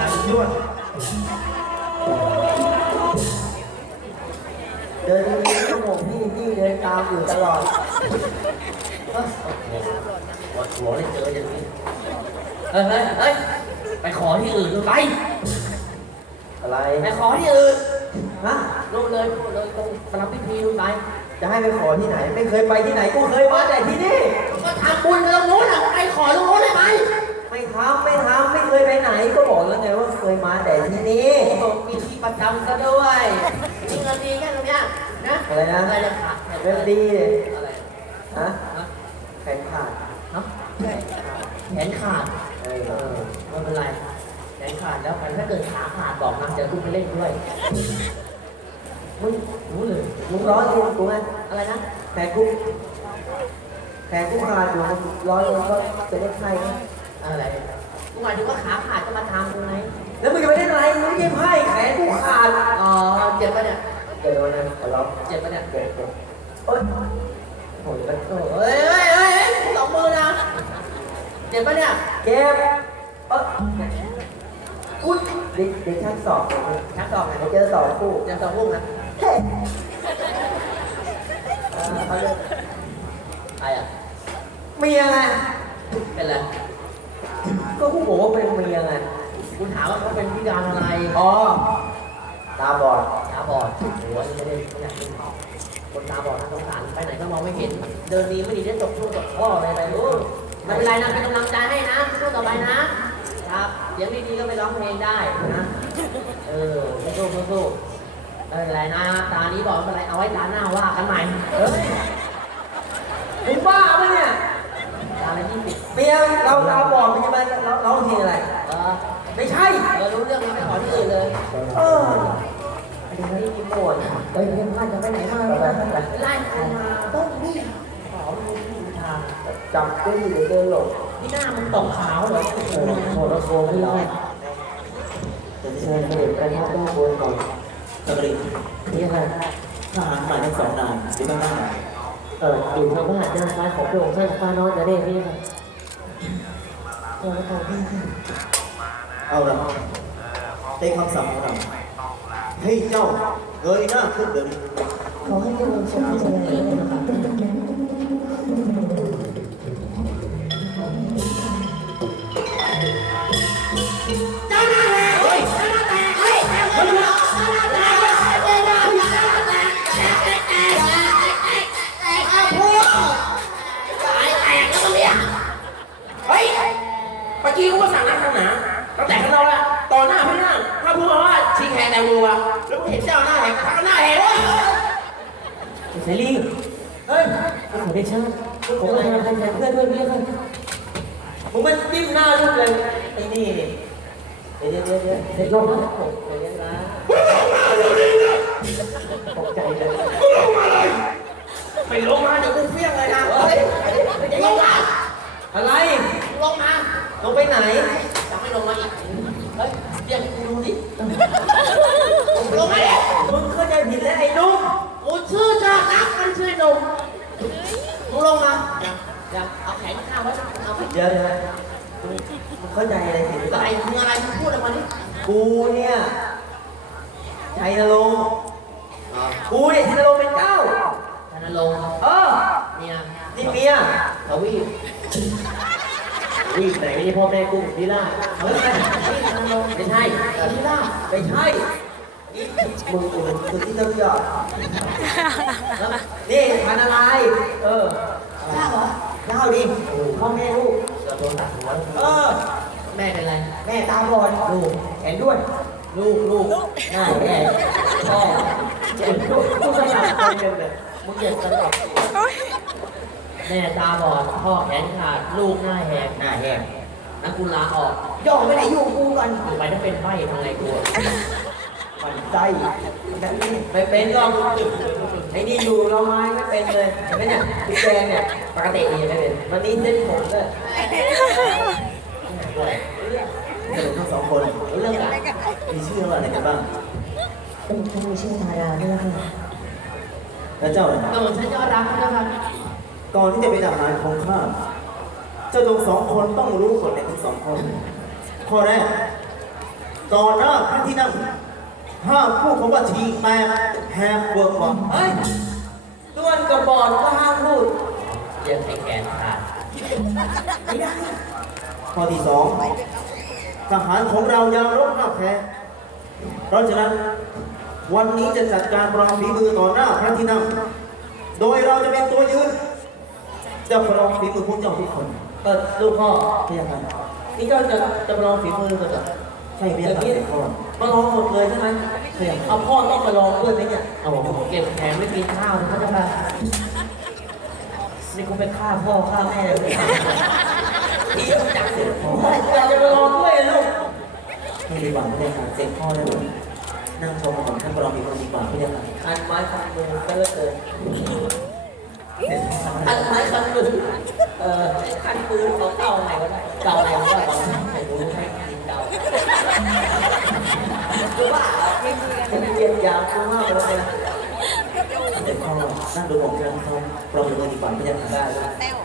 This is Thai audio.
ทางยวดเดินดีๆต้องผมพี่พี่เดินตามอยู่ตลอดปวดหัวเลยเจออย่างนี้เฮ้ยเฮ้ยเฮ้ยไปขอที่อื่นดูไป อะไรไปขอที่อื่นฮะรู้เลยรู้เลยตรงประลับพิธีดูไปจะให้ไปขอที่ไหน ไม่เคยไปที่ไหน กูเคยมาแต่ที่นี่ ก็ทำบุญตรงนู้นอะไปขอตรงนู้นเลยไหม ไม่ทำไม่ทำไม่เคยไปไหนก็บอกแล้วไงว่าเคยมาแต่ที่นี่โอ้โหมีที่ประจำซะด้วยมีเงินดีแค่ตรงเนี้ยนะอะไรนะอะไรจะขาดเรื่องดีเลยอะไรฮะฮะแขนขาดเนาะแขนขาดเออเออไม่เป็นไรแขนขาดแล้วกันถ้าเกิดขาขาดบอกนะเดี๋ยวกูไปเล่นด้วยมึงรู้เลยมึงร้อนกูกูไหมอะไรนะแขนกูแขนกูขาดอยู่ร้อนแล้วก็จะได้ไข้ไหม อะไร กูหมายถึงว่าขาขาดจะมาทำกูไหมแล้วมึงจะไปเล่นอะไรมึงไม่ใช่ไพ่แขนกูขาดอ๋อเจ็บปะเนี่ย เดี๋ยวโดนนะขอร้องเจ็บปะเนี่ยเจ็บเจ็บโอ๊ยโอ้ยมันโอ้เฮ้ยเฮ้ยเฮ้ยสองมือนะ เจ็บปะเนี่ย เจ็บเอออุ้ยเด็กเด็กช่างสอบเลยชักดอกไหนเดี๋ยวเจอสอบคู่เจ็บสองลูกนะเฮ้ยเออเขาเรียกใครอะเมียไง เขาเป็นพิการอะไรอ๋อตาบอดตาบอดโอ้โหอันนี้ไม่ได้ไม่อยากเป็นคนตาบอดนะสงสารไปไหนก็มองไม่เห็น เดินดีไม่ดีได้ตกช่วงตกข้ออะไรไปรู้ไม่เป็นไรนะเป็นกำลังใจให้นะสู้ต่อไปนะ ครับเสียงดีๆก็ไปร้องเพลงได้นะเออสู้ๆสู้ๆไม่เป็นไรนะตานี้บอกไม่เป็นไรเอาไว้ตาหน้าว่ากันใหม่เฮ้ยมึงบ้าปะเนี่ยตาละยี่สิบเมียเราตาบอดมันจะมาเราเราเพลงอะไรเออ ไม่ใช่ เออรู้เรื่องนี้ไม่ขอที่อื่นเลยเอออันนี้ไม่ได้กินหมดเฮ้ยเพื่อนบ้านจะไปไหนมาไล่ใครมาต้องนี่ขอรู้ที่ทางจับได้อยู่เดี๋ยวเดินหลบที่หน้ามันตกขาวเหรอโอ้โหโหเราโกงไม่ได้เดี๋ยวเชิญเด็กไปมอบด้านบนก่อนตะกริกนี่อะไรทหารใหม่ทั้งสองนายอยู่ด้านหน้าเอออยู่ทางพระหัตถ์ด้านซ้ายของพระองค์ท่านฟ้าน้อยจะได้พี่ค่ะเออขอบคุณค่ะ เอาละเป็นคำสั่งของเราให้เจ้าเงยหน้าขึ้นเดี๋ยวนี้ ขอให้เจ้าองค์ทรงพระเจริญนะคะ เสรีเฮ้ยขอได้ชาติผมมาทำอะไรเพื่อนเพื่อนเพื่อนเพื่อนผมมันจิ้มหน้าลูกเลยไอ้นี่นี่เดี๋ยวเดี๋ยวเดี๋ยวเดี๋ยวลงนะผมเดี๋ยวเดี๋ยวนะตกใจเลยลงมาเลยไปลงมาเดี๋ยวกูเฟี้ยงเลยนะเฮ้ยลงมาอะไรลงมาลงไปไหนจะไม่ลงมาอีกเฮ้ยเรียกกูดูดิลงมาดิมึงเข้าใจผิดแล้วไอ้นุ่ม กูชื่อจารักมันชื่อหนุ่มมึงลงมาอย่าอย่าเอาแขนข้างไว้เอาไปเดี๋ยวเดี๋ยวมึงมึงเข้าใจอะไรผิดหรือเปอะล่าไรมึงอะไรมึงพูดออกมาดิกูเนี่ยชัยนรงค์กูเนี่ยชัยนรงค์เป็นเจ้า ธนลงค์เออ เนี่ยนี่เมียทวีปวิ่งไหนไม่ใช่พ่อแม่กูนี่ล่ะเฮ้ยธนลงค์ไม่ใช่อธิราชไม่ใช่นี่ มึงกูเป็นคนที่ต้องยอดแล้วนี่พันอะไร เออเจ้าเหรอเล่าดิพ่อแม่ลูกจะโดนตัดหัวเออ แม่เป็นไร แม่ตาบอดลูกแขนด้วนลูกลูกหน้าแม่พ่อเจ็บลูกลูกสลับคนเดียวเลยมึงเหยียบตลอดแม่ตาบอดพ่อแขนขาดลูกหน้าแหกหน้าแห้งนั่นกูลาออกย่องไม่ได้ยุ่กูก่อนไปถ้าเป็นไฟทำไงกู มันใจแบบนี้ไม่เป็นก็ไอ้นี่อยู่เราไม้ไม่เป็นเลยเห็นไหมเนี่ยพี่แกงเนี่ยปกตินี่ไม่เป็นวันนี้เส้นผมเลยสรุปทั้งสองคนเรื่องอะไรมีชื่อว่าอะไรกันบ้างเป็นคนมีชื่อธาราด้วยค่ะแล้วเจ้าล่ะก็เหมือนฉันยอดรักนะครับก่อนที่จะเป็นทหารของข้าเจ้าทั้งสองคนต้องรู้กฎในทั้งสองคนข้อแรกต่อหน้าพระที่นั่ง ห้ามพูดคำว่าทีแตกแหกเวิร์กวังเฮ้ยด้วนกับบอดก็ห้ามพูดเรื่องไอ้แขนขาดไม่ได้ข้อที่สองทหารของเรายามรบห้ามแพ้เพราะฉะนั้น วันนี้จะจัดการประลองฝีมือต่อหน้าพระที่นั่งโดยเราจะเป็นตัวยืน จะประลองฝีมือพวกเจ้าทุกคนเปิดลูกพ่อพี่ยังไงนี่เจ้าจะจะมาลองฝีมือกันเหรอใช่พี่ยังไงพ่อ มาลองหมดเลยใช่ไหมใช่ยังไงเอาพ่อต้องมาลองด้วยไหมเนี่ยโอ้โหเก็บแขนไม่กินข้าวนะเขาจะมานี่กูไปฆ่าพ่อฆ่าแม่เลยทีต้องจังเสียพ่ออยากจะมาลองด้วยลูกไม่ได้หวังไม่ได้ค่ะเจ็บพ่อได้เลยนั่งชมของท่านประลองฝีมือดีกว่าพี่ยังไงคันไม้คันมือก็เหลือเกินคันไม้คันมือเอ่อคันปืนเขาเก่าไหนก็ได้เก่าไหนก็ได้ ยนยาวคือว่าไปแล้วนะเจ็บพ่อนั่งดูขอกกันเขาประลองฝีมือดีกว่าพี่ยังทำได้